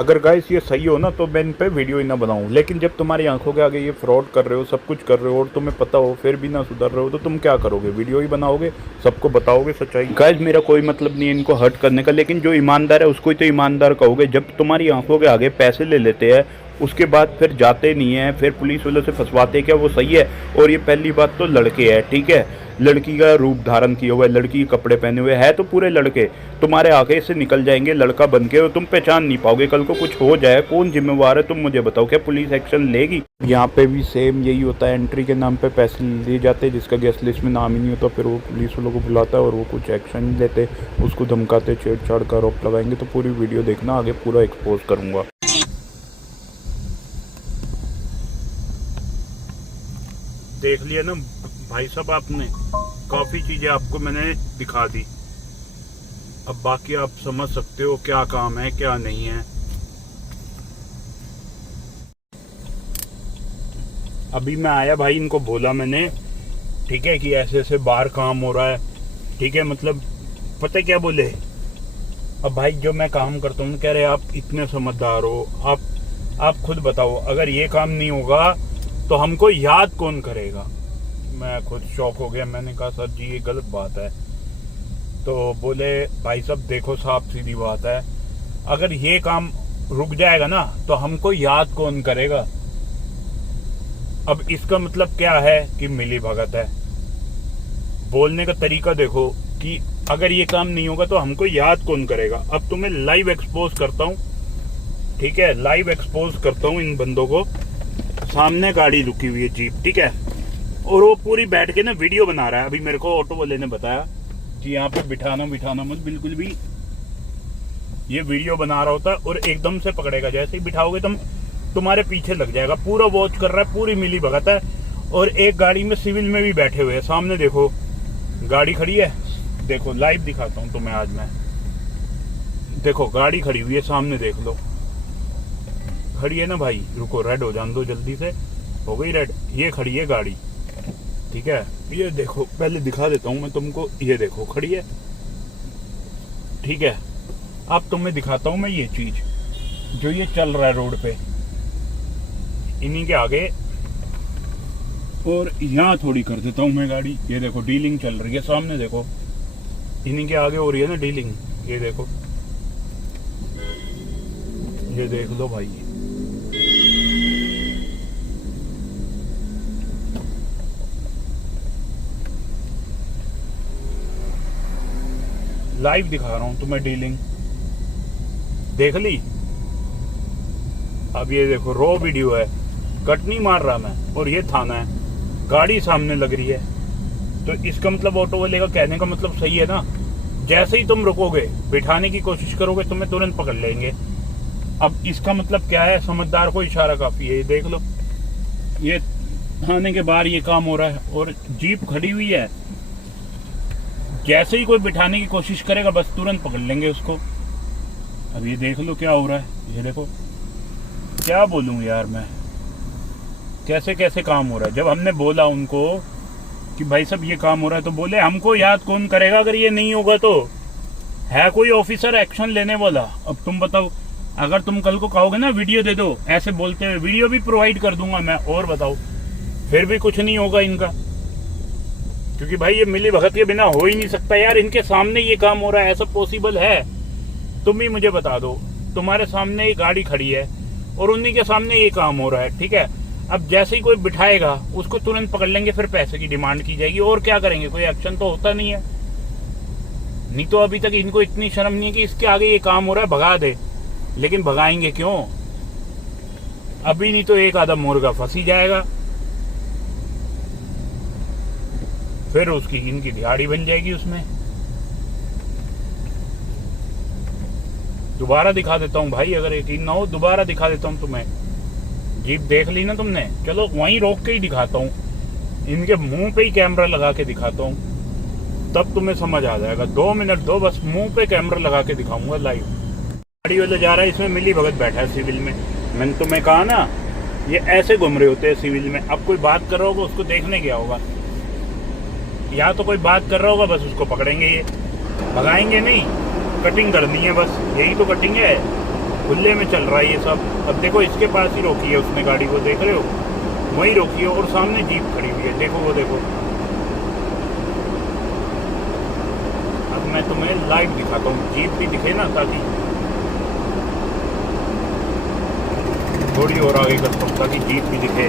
अगर गाइस ये सही हो ना तो मैं इन पे वीडियो ही ना बनाऊं, लेकिन जब तुम्हारी आंखों के आगे ये फ्रॉड कर रहे हो, सब कुछ कर रहे हो और तुम्हें पता हो फिर भी ना सुधर रहे हो, तो तुम क्या करोगे? वीडियो ही बनाओगे, सबको बताओगे सच्चाई? गाइस मेरा कोई मतलब नहीं है इनको हर्ट करने का, लेकिन जो ईमानदार है उसको ही तो ईमानदार कहोगे। जब तुम्हारी आंखों के आगे पैसे ले लेते हैं, उसके बाद फिर जाते नहीं है, फिर पुलिस वालों से फंसवाते, क्या वो सही है? और ये पहली बात तो लड़के हैं, ठीक है, लड़की का रूप धारण किया हुआ है, लड़की के कपड़े पहने हुए है, तो पूरे लड़के तुम्हारे आगे से निकल जाएंगे लड़का बन के और तुम पहचान नहीं पाओगे। कल को कुछ हो जाए कौन जिम्मेवार है? तुम मुझे बताओ, क्या पुलिस एक्शन लेगी? यहाँ पे भी सेम यही होता है, एंट्री के नाम पे पैसे लिए जाते हैं, जिसका गेस्ट लिस्ट में नाम ही नहीं होता, फिर वो पुलिस वालों को बुलाता है और वो कुछ एक्शन नहीं लेते, उसको धमकाते, छेड़छाड़ का आरोप लगाएंगे। तो पूरी वीडियो देखना, आगे पूरा एक्सपोज करूंगा। देख लिया ना भाई साहब, आपने काफ़ी चीज़ें आपको मैंने दिखा दी। अब बाकी आप समझ सकते हो क्या काम है क्या नहीं है। अभी मैं आया भाई, इनको बोला मैंने, ठीक है, कि ऐसे ऐसे बाहर काम हो रहा है, ठीक है, मतलब पता है क्या बोले? अब भाई जो मैं काम करता हूँ, कह रहे आप इतने समझदार हो, आप खुद बताओ, अगर ये काम नहीं होगा तो हमको याद कौन करेगा? मैं खुद शॉक हो गया। मैंने कहा सर जी ये गलत बात है। तो बोले भाई साहब देखो, साफ सीधी बात है, अगर ये काम रुक जाएगा ना तो हमको याद कौन करेगा? अब इसका मतलब क्या है कि मिली भगत है। बोलने का तरीका देखो कि अगर ये काम नहीं होगा तो हमको याद कौन करेगा। अब तुम्हें लाइव एक्सपोज करता हूँ, ठीक है, लाइव एक्सपोज करता हूँ इन बंदों को। सामने गाड़ी रुकी हुई है, जीप, ठीक है, और वो पूरी बैठ के ना वीडियो बना रहा है। अभी मेरे को ऑटो वाले ने बताया कि यहाँ पे बिठाना मत बिल्कुल भी। ये वीडियो बना रहा होता है और एकदम से पकड़ेगा, जैसे ही बिठाओगे तुम्हारे पीछे लग जाएगा। पूरा वॉच कर रहा है, पूरी मिली भगत है। और एक गाड़ी में सिविल में भी बैठे हुए हैं। सामने देखो गाड़ी खड़ी है, देखो लाइव दिखाता हूँ तुम्हें आज मैं। देखो गाड़ी खड़ी हुई है सामने, देख लो, खड़ी है ना भाई। रुको, रेड हो जान दो जल्दी से। हो गई रेड, ये खड़ी है गाड़ी, ठीक है। ये देखो, पहले दिखा देता हूँ मैं तुमको, ये देखो खड़ी है, ठीक है। अब तुम्हें दिखाता हूँ मैं ये चीज जो ये चल रहा है रोड पे, इन्हीं के आगे। और यहाँ थोड़ी कर देता हूँ मैं गाड़ी। ये देखो डीलिंग चल रही है सामने, देखो इन्हीं के आगे हो रही है ना डीलिंग। ये देखो, ये देख लो भाई, लाइव दिखा रहा हूँ तुम्हें डीलिंग, देख ली। अब ये देखो रॉ वीडियो है, कट नहीं मार रहा मैं, और ये थाना है, गाड़ी सामने लग रही है। तो इसका मतलब ऑटो वाले का कहने का मतलब सही है ना। जैसे ही तुम रुकोगे, बिठाने की कोशिश करोगे, तुम्हें तुरंत पकड़ लेंगे। अब इसका मतलब क्या है? समझदार को इशारा काफी है। ये देख लो, ये थाने के बाहर ये काम हो रहा है और जीप खड़ी हुई है। जैसे ही कोई बिठाने की कोशिश करेगा, बस तुरंत पकड़ लेंगे उसको। अब ये देख लो क्या हो रहा है, ये देखो। क्या बोलूं यार मैं, कैसे कैसे काम हो रहा है। जब हमने बोला उनको कि भाई साहब ये काम हो रहा है, तो बोले हमको याद कौन करेगा अगर ये नहीं होगा तो? है कोई ऑफिसर एक्शन लेने वाला? अब तुम बताओ, अगर तुम कल को कहोगे ना वीडियो दे दो, ऐसे बोलते हुए वीडियो भी प्रोवाइड कर दूंगा मैं, और बताओ फिर भी कुछ नहीं होगा इनका। क्योंकि भाई ये मिली भगत के बिना हो ही नहीं सकता यार। इनके सामने ये काम हो रहा है, ऐसा पॉसिबल है? तुम ही मुझे बता दो, तुम्हारे सामने ये गाड़ी खड़ी है और उन्हीं के सामने ये काम हो रहा है, ठीक है। अब जैसे ही कोई बिठाएगा, उसको तुरंत पकड़ लेंगे, फिर पैसे की डिमांड की जाएगी, और क्या करेंगे? कोई एक्शन तो होता नहीं है। नहीं तो अभी तक इनको इतनी शर्म नहीं है कि इसके आगे ये काम हो रहा है, भगा दे। लेकिन भगाएंगे क्यों? अभी नहीं तो एक आधा मुर्गा फंस ही जाएगा, फिर उसकी इनकी दिहाड़ी बन जाएगी उसमें। दोबारा दिखा देता हूँ भाई, अगर यकीन ना हो दोबारा दिखा देता हूँ तुम्हें। जीप देख ली ना तुमने, चलो वहीं रोक के ही दिखाता हूँ, इनके मुंह पे ही कैमरा लगा के दिखाता हूँ, तब तुम्हें समझ आ जाएगा। 2 मिनट दो बस, मुंह पे कैमरा लगा के दिखाऊंगा लाइव। गाड़ी वाला जा रहा है, इसमें मिली भगत बैठा है सिविल में। मैंने तुम्हें कहा ना, ये ऐसे घूम रहे होते हैं सिविल में। अब कोई बात कर रहा होगा, उसको देखने गया होगा, या तो कोई बात कर रहा होगा, बस उसको पकड़ेंगे, ये भगाएंगे नहीं, कटिंग करनी है बस, यही तो कटिंग है। खुले में चल रहा है ये सब। अब देखो इसके पास ही रोकी है उसने गाड़ी, वो देख रहे हो, वहीं रोकी है और सामने जीप खड़ी हुई है, देखो वो देखो। अब मैं तुम्हें लाइव दिखाता हूँ, जीप भी दिखे ना, ताकि थोड़ी और आगे करता हूँ ताकि जीप भी दिखे।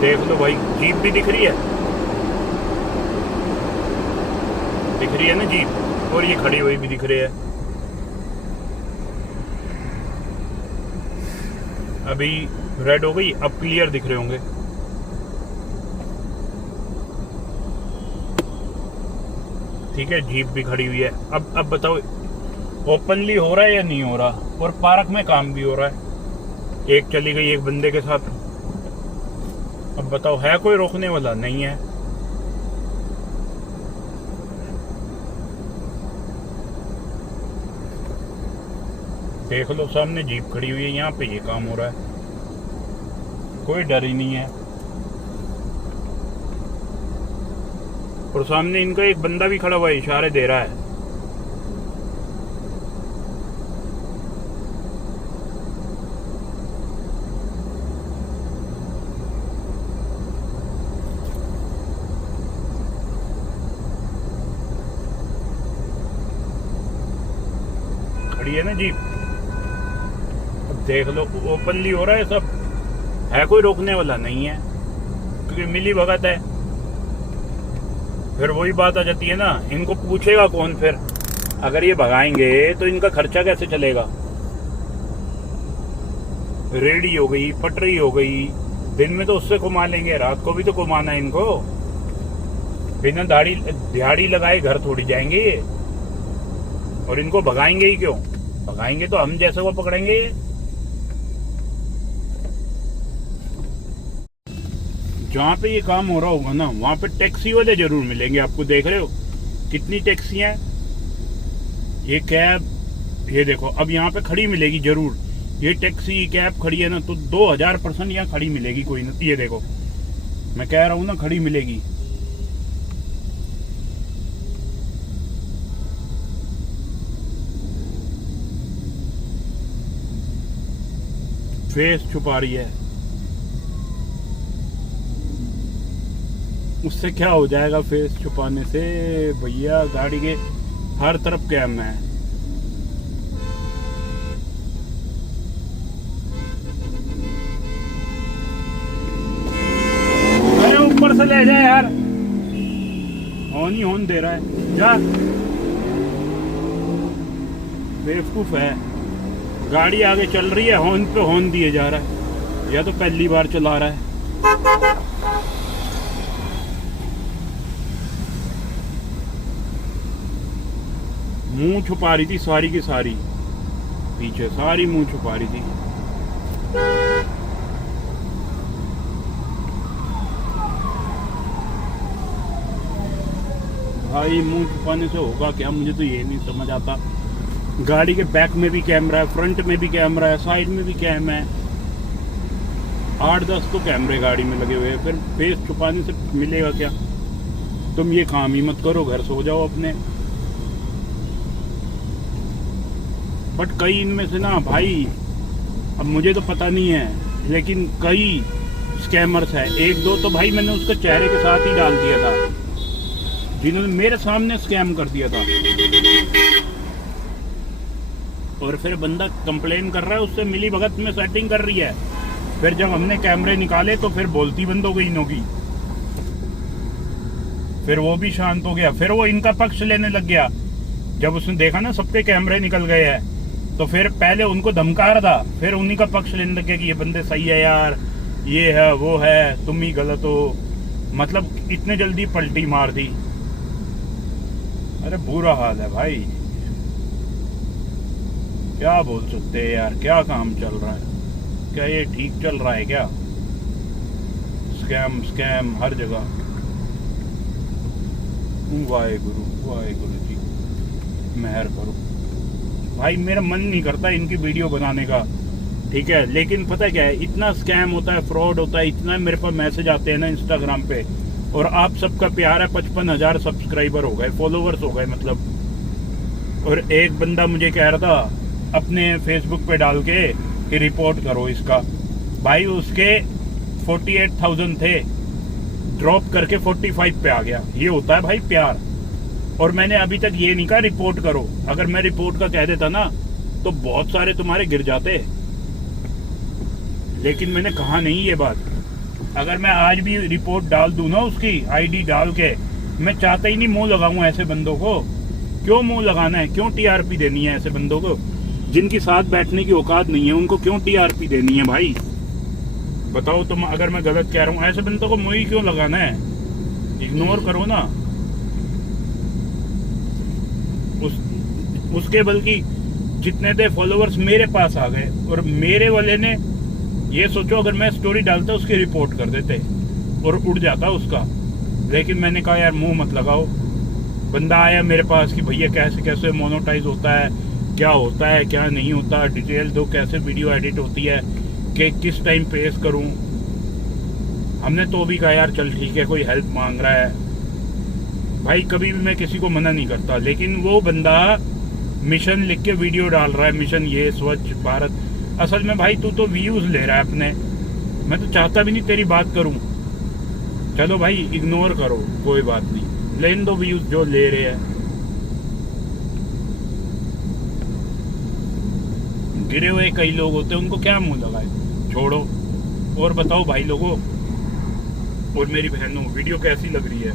देख लो भाई, जीप भी दिख रही है, दिख रही है ना जीप, और ये खड़ी हुई भी दिख रही है। अभी रेड हो गई, अब क्लियर दिख रहे होंगे। ठीक है, जीप भी खड़ी हुई है। अब बताओ ओपनली हो रहा है या नहीं हो रहा, और पार्क में काम भी हो रहा है। एक चली गई एक बंदे के साथ। अब बताओ है कोई रोकने वाला? नहीं है। देख लो सामने जीप खड़ी हुई है, यहाँ पे ये काम हो रहा है, कोई डर ही नहीं है। और सामने इनका एक बंदा भी खड़ा हुआ है, इशारे दे रहा है। खड़ी है ना जीप। अब देख लो ओपनली हो रहा है सब, है कोई रोकने वाला नहीं है, क्योंकि मिली भगत है। फिर वही बात आ जाती है ना, इनको पूछेगा कौन फिर? अगर ये भगाएंगे तो इनका खर्चा कैसे चलेगा? रेडी हो गई, पटरी हो गई, दिन में तो उससे कमा लेंगे, रात को भी तो कमाना है इनको। बिना दिहाड़ी लगाए घर थोड़ी जाएंगे ये, और इनको भगाएंगे ही क्यों? भगाएंगे तो हम जैसे वो पकड़ेंगे। जहाँ पे ये काम हो रहा होगा ना, वहाँ पे टैक्सी वाले जरूर मिलेंगे आपको। देख रहे हो कितनी टैक्सियां हैं, ये कैब, ये देखो अब यहाँ पे खड़ी मिलेगी जरूर। ये टैक्सी कैब खड़ी है ना, तो 2000% यहाँ खड़ी मिलेगी कोई ना। ये देखो मैं कह रहा हूँ ना, खड़ी मिलेगी। फेस छुपा रही है, उससे क्या हो जाएगा फेस छुपाने से भैया? गाड़ी के हर तरफ कैम है। अरे ऊपर से ले जाए यार, ऑन ही ऑन दे रहा है, जा बेवकूफ है। गाड़ी आगे चल रही है, हॉर्न पे हॉर्न दिए जा रहा है, या तो पहली बार चला रहा है। मुंह छुपा रही थी सारी की सारी, पीछे सारी मुंह छुपा रही थी। भाई मुंह छुपाने से होगा क्या, मुझे तो ये नहीं समझ आता। गाड़ी के बैक में भी कैमरा है, फ्रंट में भी कैमरा है, साइड में भी कैम है, 8-10 तो कैमरे गाड़ी में लगे हुए हैं। फिर फेस छुपाने से मिलेगा क्या? तुम ये काम ही मत करो, घर सो जाओ अपने। बट कई इनमें से ना भाई, अब मुझे तो पता नहीं है, लेकिन कई स्कैमर्स है। 1-2 तो भाई मैंने उसके चेहरे के साथ ही डाल दिया था, जिन्होंने मेरे सामने स्कैम कर दिया था। और फिर बंदा कंप्लेन कर रहा है, उससे मिली भगत में सेटिंग कर रही है। फिर जब हमने कैमरे निकाले तो फिर बोलती बंद हो गई इनों की। फिर वो भी शांत हो गया, फिर वो इनका पक्ष लेने लग गया। जब उसने देखा ना सबके कैमरे निकल गए हैं, तो फिर पहले उनको धमका रहा था, फिर उन्हीं का पक्ष लेने लग गया कि ये बंदे सही है यार, ये है वो है, तुम ही गलत हो। मतलब इतने जल्दी पलटी मार दी। अरे बुरा हाल है भाई, क्या बोल सकते हैं यार, क्या काम चल रहा है? क्या ये ठीक चल रहा है क्या? स्कैम स्कैम हर जगह। वाहेगुरु जी मेहर करो। भाई मेरा मन नहीं करता इनकी वीडियो बनाने का, ठीक है, लेकिन पता क्या है, इतना स्कैम होता है, फ्रॉड होता है, इतना मेरे पास मैसेज आते हैं ना इंस्टाग्राम पे, और आप सबका प्यार है, 55,000 सब्सक्राइबर हो गए, फॉलोवर्स हो गए मतलब। और एक बंदा मुझे कह रहा था अपने फेसबुक पे डाल के कि रिपोर्ट करो इसका, भाई उसके 48,000 थे, ड्रॉप करके 45 पे आ गया। ये होता है भाई प्यार। और मैंने अभी तक ये नहीं कहा रिपोर्ट करो, अगर मैं रिपोर्ट का कह देता ना तो बहुत सारे तुम्हारे गिर जाते, लेकिन मैंने कहा नहीं ये बात। अगर मैं आज भी रिपोर्ट डाल दूं ना उसकी आईडी डाल के, मैं चाहता ही नहीं मुंह लगाऊं ऐसे बंदों को। क्यों मुंह लगाना है, क्यों टीआरपी देनी है ऐसे बंदों को, जिनकी साथ बैठने की औकात नहीं है, उनको क्यों टीआरपी देनी है भाई, बताओ तुम। अगर मैं गलत कह रहा हूं, ऐसे बंदों को मुंह ही क्यों लगाना है, इग्नोर करो ना उसके। बल्कि जितने थे फॉलोवर्स मेरे पास आ गए, और मेरे वाले ने ये सोचो अगर मैं स्टोरी डालता उसकी रिपोर्ट कर देते और उड़ जाता उसका। लेकिन मैंने कहा यार मुंह मत लगाओ। बंदा आया मेरे पास कि भैया कैसे कैसे मोनेटाइज होता है, क्या होता है क्या नहीं होता, डिटेल दो, कैसे वीडियो एडिट होती है, कि किस टाइम पेश करूं। हमने तो भी कहा यार चल ठीक है, कोई हेल्प मांग रहा है भाई, कभी भी मैं किसी को मना नहीं करता। लेकिन वो बंदा मिशन लिख के वीडियो डाल रहा है, मिशन ये स्वच्छ भारत। असल में भाई तू तो व्यूज ले रहा है अपने, मैं तो चाहता भी नहीं तेरी बात करूं। चलो भाई इग्नोर करो, कोई बात नहीं, लेन दो व्यूज जो ले रहे हैं। गिरे हुए कई लोग होते हैं, उनको क्या मुंह लगाए, छोड़ो। और बताओ भाई लोगों और मेरी बहनों, वीडियो कैसी लग रही है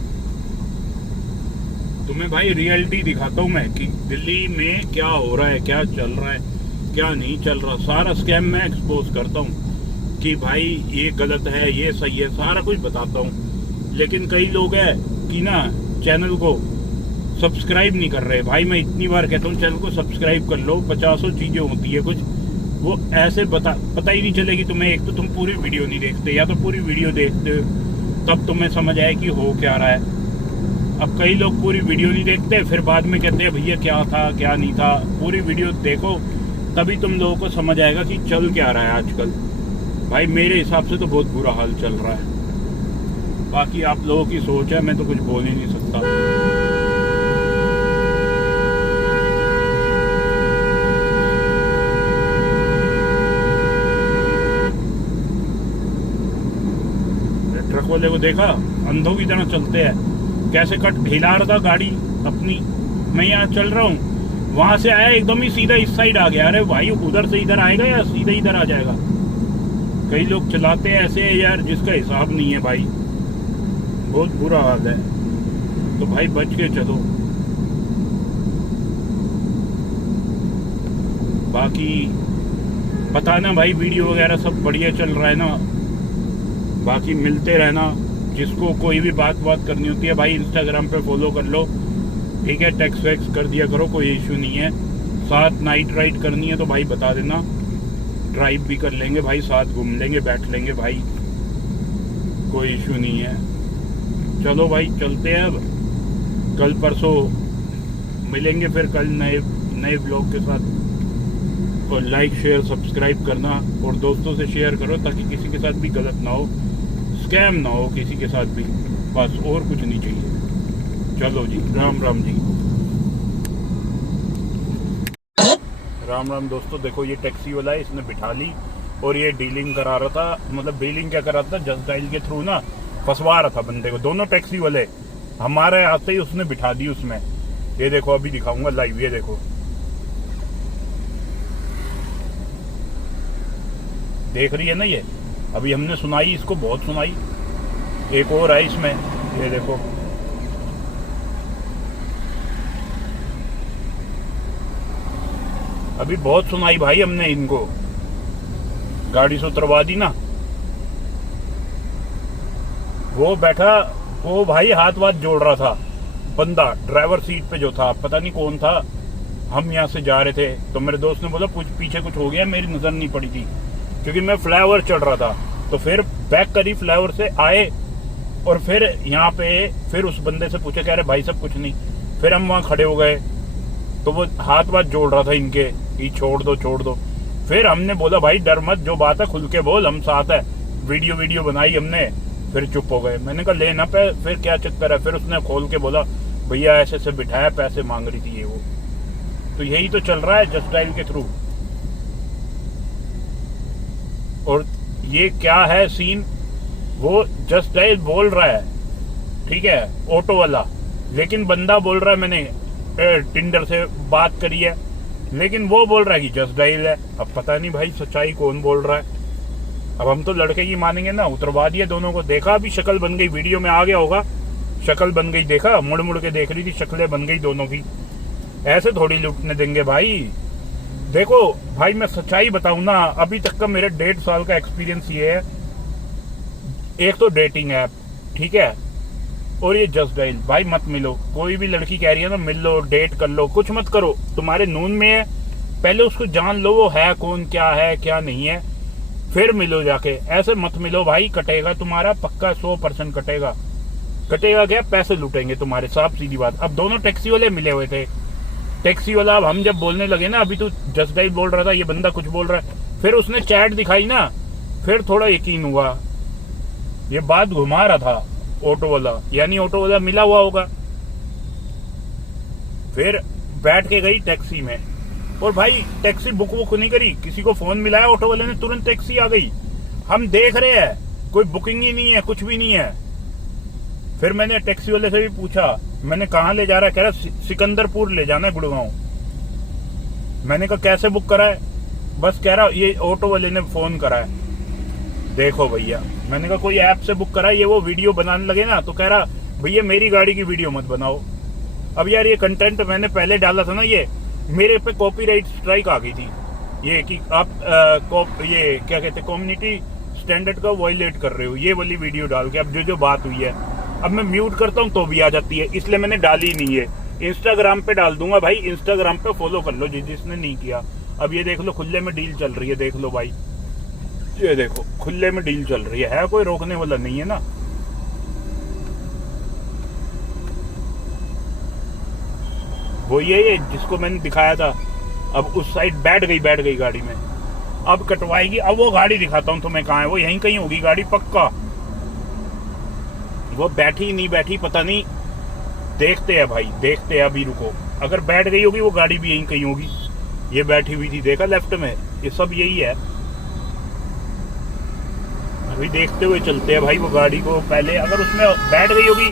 तुम्हें? भाई रियलिटी दिखाता हूँ मैं कि दिल्ली में क्या हो रहा है, क्या चल रहा है, क्या नहीं चल रहा। सारा स्कैम मैं एक्सपोज करता हूँ कि भाई ये गलत है, ये सही है, सारा कुछ बताता हूँ। लेकिन कई लोग हैं कि ना चैनल को सब्सक्राइब नहीं कर रहे। भाई मैं इतनी बार कहता हूँ चैनल को सब्सक्राइब कर लो, 50 चीजें होती है कुछ, वो ऐसे पता ही नहीं चलेगी तुम्हें। एक तो तुम पूरी वीडियो नहीं देखते, या तो पूरी वीडियो देखते तब तुम्हें समझ आए कि हो क्या रहा है। अब कई लोग पूरी वीडियो नहीं देखते, फिर बाद में कहते हैं भैया क्या था क्या नहीं था। पूरी वीडियो देखो तभी तुम लोगों को समझ आएगा कि चल क्या रहा है आजकल। भाई मेरे हिसाब से तो बहुत बुरा हाल चल रहा है, बाकी आप लोगों की सोच है, मैं तो कुछ बोल ही नहीं सकता। ट्रक वाले को देखा, अंधों की तरह चलते हैं, कैसे कट हिला रहा था गाड़ी अपनी। मैं यहाँ चल रहा हूँ, वहां से आया एकदम ही सीधा इस साइड आ गया। अरे भाई उधर से इधर आएगा या सीधा इधर आ जाएगा? कई लोग चलाते हैं ऐसे यार जिसका हिसाब नहीं है भाई, बहुत बुरा हाल है। तो भाई बच के चलो। बाकी पता ना भाई, वीडियो वगैरह सब बढ़िया चल रहा है ना। बाकी मिलते रहना, जिसको कोई भी बात करनी होती है भाई इंस्टाग्राम पे फॉलो कर लो, ठीक है। टेक्स्ट वैक्स कर दिया करो, कोई इशू नहीं है। साथ नाइट राइड करनी है तो भाई बता देना, ड्राइव भी कर लेंगे भाई, साथ घूम लेंगे, बैठ लेंगे भाई, कोई इशू नहीं है। चलो भाई चलते हैं, अब कल परसों मिलेंगे फिर कल नए ब्लॉग के साथ। और लाइक शेयर सब्सक्राइब करना और दोस्तों से शेयर करो ताकि किसी के साथ भी गलत ना हो, स्कैम ना हो किसी के साथ भी, बस और कुछ नहीं चाहिए। चलो जी, राम राम जी। राम राम दोस्तों। देखो ये टैक्सी वाला है, इसने बिठा ली और ये डीलिंग करा रहा था, मतलब डीलिंग क्या करा रहा था, जस्ट डायल के थ्रू ना फंसवा रहा था बंदे को। दोनों टैक्सी वाले, हमारे आते ही उसने बिठा दी उसमें। ये देखो अभी दिखाऊंगा लाइव, ये देखो, देख रही है ना ये। अभी हमने सुनाई इसको, बहुत सुनाई। एक और है इसमें, ये देखो, अभी बहुत सुनाई भाई हमने इनको। गाड़ी से उतरवा दी ना, वो बैठा, वो भाई हाथ वाथ जोड़ रहा था बंदा ड्राइवर सीट पे जो था, पता नहीं कौन था। हम यहाँ से जा रहे थे तो मेरे दोस्त ने बोला कुछ पीछे कुछ हो गया, मेरी नजर नहीं पड़ी थी क्योंकि मैं फ्लाईओवर चढ़ रहा था। तो फिर बैक करी, फ्लाईओवर से आए और फिर यहाँ पे फिर उस बंदे से पूछे, कह रहे भाई सब कुछ नहीं। फिर हम वहाँ खड़े हो गए तो वो हाथ वाथ जोड़ रहा था इनके, ये छोड़ दो छोड़ दो। फिर हमने बोला भाई डर मत, जो बात है खुल के बोल, हम साथ है। वीडियो बनाई हमने, फिर चुप हो गए। मैंने कहा लेना पे, फिर क्या चक्कर है। फिर उसने खोल के बोला भैया ऐसे से बिठाया, पैसे मांग रही थी ये वो। तो यही तो चल रहा है जस्ट डायल के थ्रू। और ये क्या है सीन, वो जस्ट डायल बोल रहा है, ठीक है, ऑटो वाला, लेकिन बंदा बोल रहा है मैंने टिंडर से बात करी है, लेकिन वो बोल रहा है कि जस्ट डायल है। अब पता नहीं भाई सच्चाई कौन बोल रहा है। अब हम तो लड़के की मानेंगे ना, उतरवा दिया दोनों को। देखा अभी शक्ल बन गई, वीडियो में आ गया होगा, शक्ल बन गई, देखा मुड़ मुड़ के देख रही थी, शक्लें बन गई दोनों की। ऐसे थोड़ी लुटने देंगे भाई। देखो भाई मैं सच्चाई बताऊं ना, अभी तक का मेरा 1.5 साल का एक्सपीरियंस ये है, एक तो डेटिंग ऐप, ठीक है, और ये जस्ट डायल। भाई मत मिलो, कोई भी लड़की कह रही है ना मिल लो, डेट कर लो, कुछ मत करो, तुम्हारे नून में है, पहले उसको जान लो वो है कौन, क्या है क्या नहीं है, फिर मिलो जाके। ऐसे मत मिलो भाई, कटेगा तुम्हारा पक्का, 100% कटेगा। कटेगा क्या, पैसे लूटेंगे तुम्हारे, साफ सीधी बात। अब दोनों टैक्सी वाले मिले हुए थे, टैक्सी वाला, अब हम जब बोलने लगे ना, अभी तो जस्ट डायल बोल रहा था, ये बंदा कुछ बोल रहा है, फिर उसने चैट दिखाई ना, फिर थोड़ा यकीन हुआ। ये बात घुमा रहा था ऑटो वाला, यानी ऑटो वाला मिला हुआ होगा। फिर बैठ के गई टैक्सी में, और भाई टैक्सी बुक वुक नहीं करी, किसी को फोन मिलाया ऑटो वाले ने, तुरंत टैक्सी आ गई। हम देख रहे हैं कोई बुकिंग ही नहीं है, कुछ भी नहीं है। फिर मैंने टैक्सी वाले से भी पूछा, मैंने कहाँ ले जा रहा है, कह रहा सिकंदरपुर ले जाना है, गुड़गांव। मैंने कहा कैसे बुक करा है, बस कह रहा ये ऑटो वाले ने फोन करा है। देखो भैया, मैंने कहा कोई ऐप से बुक करा है, ये वो वीडियो बनाने लगे ना, तो कह रहा भैया मेरी गाड़ी की वीडियो मत बनाओ। अब यार ये कंटेंट मैंने पहले डाला था ना, ये मेरे पे कॉपीराइट स्ट्राइक आ गई थी, ये कि आप ये क्या कहते, कम्युनिटी स्टैंडर्ड का वायलेट कर रहे हो, ये वाली वीडियो डाल के। अब जो बात हुई है, अब मैं म्यूट करता हूँ तो भी आ जाती है, इसलिए मैंने डाली नहीं है। इंस्टाग्राम पे डाल दूंगा भाई, इंस्टाग्राम पे फॉलो कर लो जिसने नहीं किया। अब ये देख लो खुले में डील चल रही है, देख लो भाई, ये देखो खुले में डील चल रही है कोई रोकने वाला नहीं है ना। वो ये जिसको मैंने दिखाया था, अब उस साइड बैठ गई गाड़ी में, अब कटवाएगी। अब वो गाड़ी दिखाता हूँ तुम्हें कहाँ है, वो यहीं कहीं होगी गाड़ी पक्का। वो बैठी नहीं बैठी पता नहीं, देखते हैं भाई, देखते हैं, अभी रुको। अगर बैठ गई होगी वो गाड़ी भी यहीं कहीं होगी। ये बैठी हुई थी, देखा लेफ्ट में, ये सब यही है। अभी देखते हुए चलते हैं भाई वो गाड़ी को। पहले अगर उसमें बैठ गई होगी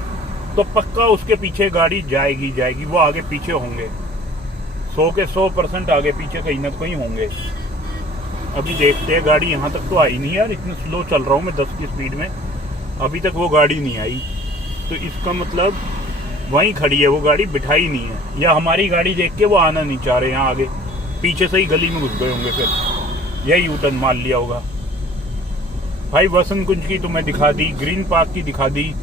तो पक्का उसके पीछे गाड़ी जाएगी, वो आगे पीछे होंगे, 100 के 100% आगे पीछे कहीं ना कहीं होंगे। अभी देखते हैं, गाड़ी यहाँ तक तो आई नहीं यार, इतने स्लो चल रहा हूँ मैं 10 की स्पीड में, अभी तक वो गाड़ी नहीं आई। तो इसका मतलब वहीं खड़ी है वो गाड़ी, बिठाई नहीं है, या हमारी गाड़ी देख के वो आना नहीं चाह रहे यहाँ आगे, पीछे से ही गली में घुस गए होंगे, फिर यही यूटर्न मार लिया होगा। भाई वसंत कुंज की तुम्हें दिखा दी, ग्रीन पार्क की दिखा दी,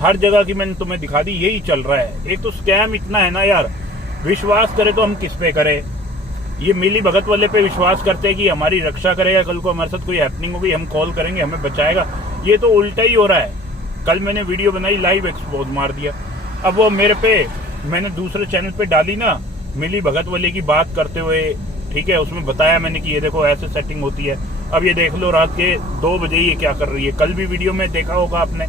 हर जगह की मैंने तुम्हें दिखा दी, यही चल रहा है। एक तो स्कैम इतना है ना यार, विश्वास करे तो हम किस पे करें। ये मिली भगत वाले पे विश्वास करते हैं कि हमारी रक्षा करेगा, कल को हमारे साथ कोई हैपनिंग होगी हम कॉल करेंगे, हमें बचाएगा। ये तो उल्टा ही हो रहा है। कल मैंने वीडियो बनाई, लाइव एक्सपोज मार दिया। अब वो मेरे पे, मैंने दूसरे चैनल पे डाली ना, मिली भगत वाले की बात करते हुए, ठीक है, उसमें बताया मैंने कि ये देखो ऐसे सेटिंग होती है। अब ये देख लो रात के 2 बजे ये क्या कर रही है। कल भी वीडियो में देखा होगा आपने,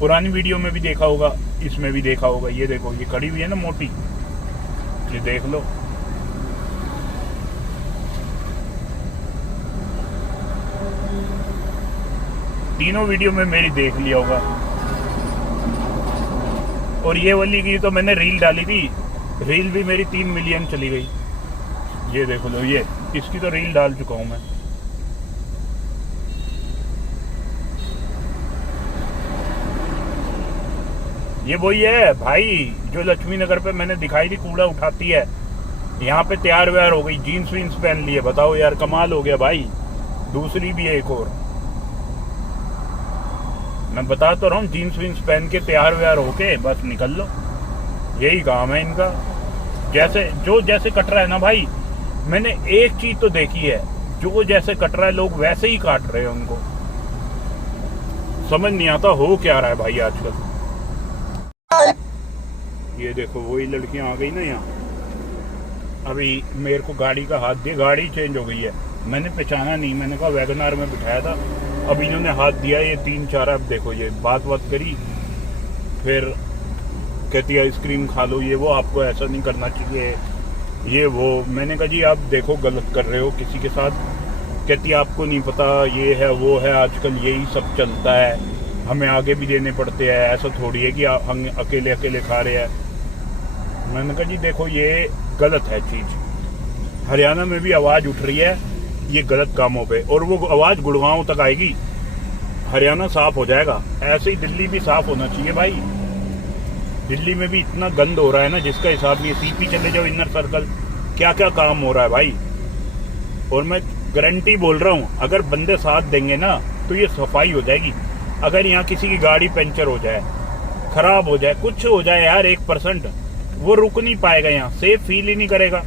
पुरानी वीडियो में भी देखा होगा, इसमें भी देखा होगा। ये देखो ये खड़ी हुई है ना मोटी, ये देख लो। तीनों वीडियो में मेरी देख लिया होगा। और ये वाली की तो मैंने रील डाली थी, रील भी मेरी 3 मिलियन चली गई। ये देखो लो, ये इसकी तो रील डाल चुका हूं मैं। ये वही है भाई जो लक्ष्मी नगर पे मैंने दिखाई थी, कूड़ा उठाती है। यहाँ पे तैयार व्यार हो गई, जीन्स वीन्स पहन लिए। बताओ यार, कमाल हो गया भाई। दूसरी भी है एक और, मैं बता तो रहा हूँ, जीन्स वीन्स पहन के तैयार व्यार होके बस निकल लो, यही काम है इनका। जैसे कट रहा है ना भाई, मैंने एक चीज तो देखी है, जो जैसे कट रहा है लोग वैसे ही काट रहे हैं। उनको समझ नहीं आता हो क्या रहा है भाई आजकल। ये देखो वही लड़कियां आ गई ना यहाँ। अभी मेरे को गाड़ी का हाथ दिया, गाड़ी चेंज हो गई है। मैंने पहचाना नहीं, मैंने कहा वैगनार में बिठाया था। अब इन्होंने हाथ दिया, ये 3-4, अब देखो ये बात करी, फिर कहती है आइसक्रीम खा लो, ये वो, आपको ऐसा नहीं करना चाहिए, ये वो। मैंने कहा जी आप देखो गलत कर रहे हो किसी के साथ। कहती है आपको नहीं पता, ये है वो है, आजकल यही सब चलता है, हमें आगे भी देने पड़ते हैं, ऐसा थोड़ी है कि हम अकेले अकेले खा रहे हैं। मैंने कहा जी देखो ये गलत है चीज़, हरियाणा में भी आवाज़ उठ रही है ये गलत कामों पे, और वो आवाज़ गुड़गांव तक आएगी, हरियाणा साफ हो जाएगा। ऐसे ही दिल्ली भी साफ होना चाहिए भाई। दिल्ली में भी इतना गंद हो रहा है ना जिसका हिसाब नहीं। सीपी चले जाओ, इनर सर्कल, क्या क्या काम हो रहा है भाई। और मैं गारंटी बोल रहा हूँ, अगर बंदे साथ देंगे ना तो ये सफाई हो जाएगी। अगर यहाँ किसी की गाड़ी पंचर हो जाए, खराब हो जाए, कुछ हो जाए यार 1%, वो रुक नहीं पाएगा, यहाँ सेफ फील ही नहीं करेगा।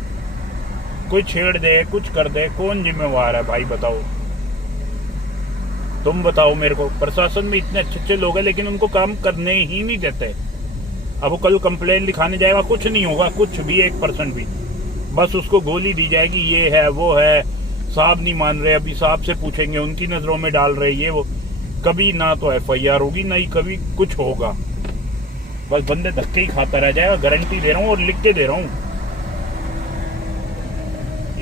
कोई छेड़ दे, कुछ कर दे, कौन जिम्मेवार है भाई बताओ? तुम बताओ मेरे को। प्रशासन में इतने अच्छे अच्छे लोग हैं लेकिन उनको काम करने ही नहीं देते। अब वो कल कंप्लेन लिखाने जाएगा, कुछ नहीं होगा, कुछ भी 1% भी, बस उसको गोली दी जाएगी, ये है वो है, साहब नहीं मान रहे, अभी साहब से पूछेंगे, उनकी नजरों में डाल रहे, ये वो। कभी ना तो FIR होगी, ना ही कभी कुछ होगा, बस बंदे धक्के ही खाता रह जाएगा। गारंटी दे रहा हूँ और लिख के दे रहा हूँ।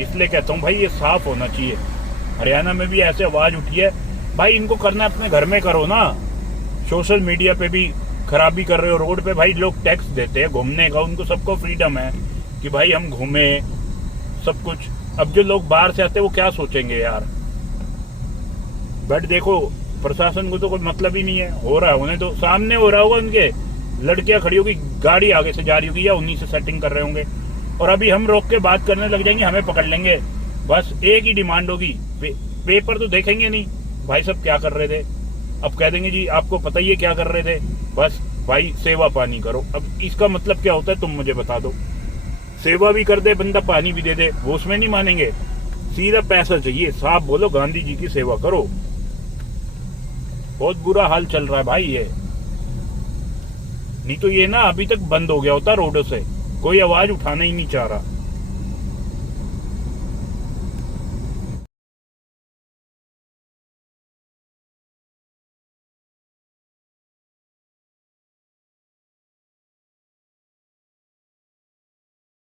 इसलिए कहता हूँ भाई ये साफ होना चाहिए। हरियाणा में भी ऐसे आवाज उठी है भाई, इनको करना अपने घर में करो ना। सोशल मीडिया पे भी खराबी कर रहे हो। रोड पे भाई लोग टैक्स देते हैं घूमने का, उनको सबको फ्रीडम है कि भाई हम घूमे सब कुछ। अब जो लोग बाहर से आते हैं वो क्या सोचेंगे यार। बट देखो प्रशासन को तो कोई मतलब ही नहीं है, हो रहा है उन्हें तो, सामने हो रहा होगा, उनके लड़कियां खड़ी होगी, गाड़ी आगे से जा रही होगी या उन्हीं से सेटिंग कर रहे होंगे, और अभी हम रोक के बात करने लग जाएंगे, हमें पकड़ लेंगे। बस एक ही डिमांड होगी, पेपर तो देखेंगे नहीं भाई सब क्या कर रहे थे। अब कह देंगे जी आपको पता ही है क्या कर रहे थे, बस भाई सेवा पानी करो। अब इसका मतलब क्या होता है तुम मुझे बता दो। सेवा भी कर दे बंदा, पानी भी दे दे, वो उसमें नहीं मानेंगे। सीधा पैसा चाहिए, साफ बोलो गांधी जी की सेवा करो। बहुत बुरा हाल चल रहा है भाई ये। नहीं तो ये ना अभी तक बंद हो गया होता रोडों से, कोई आवाज उठाना ही नहीं चाह रहा।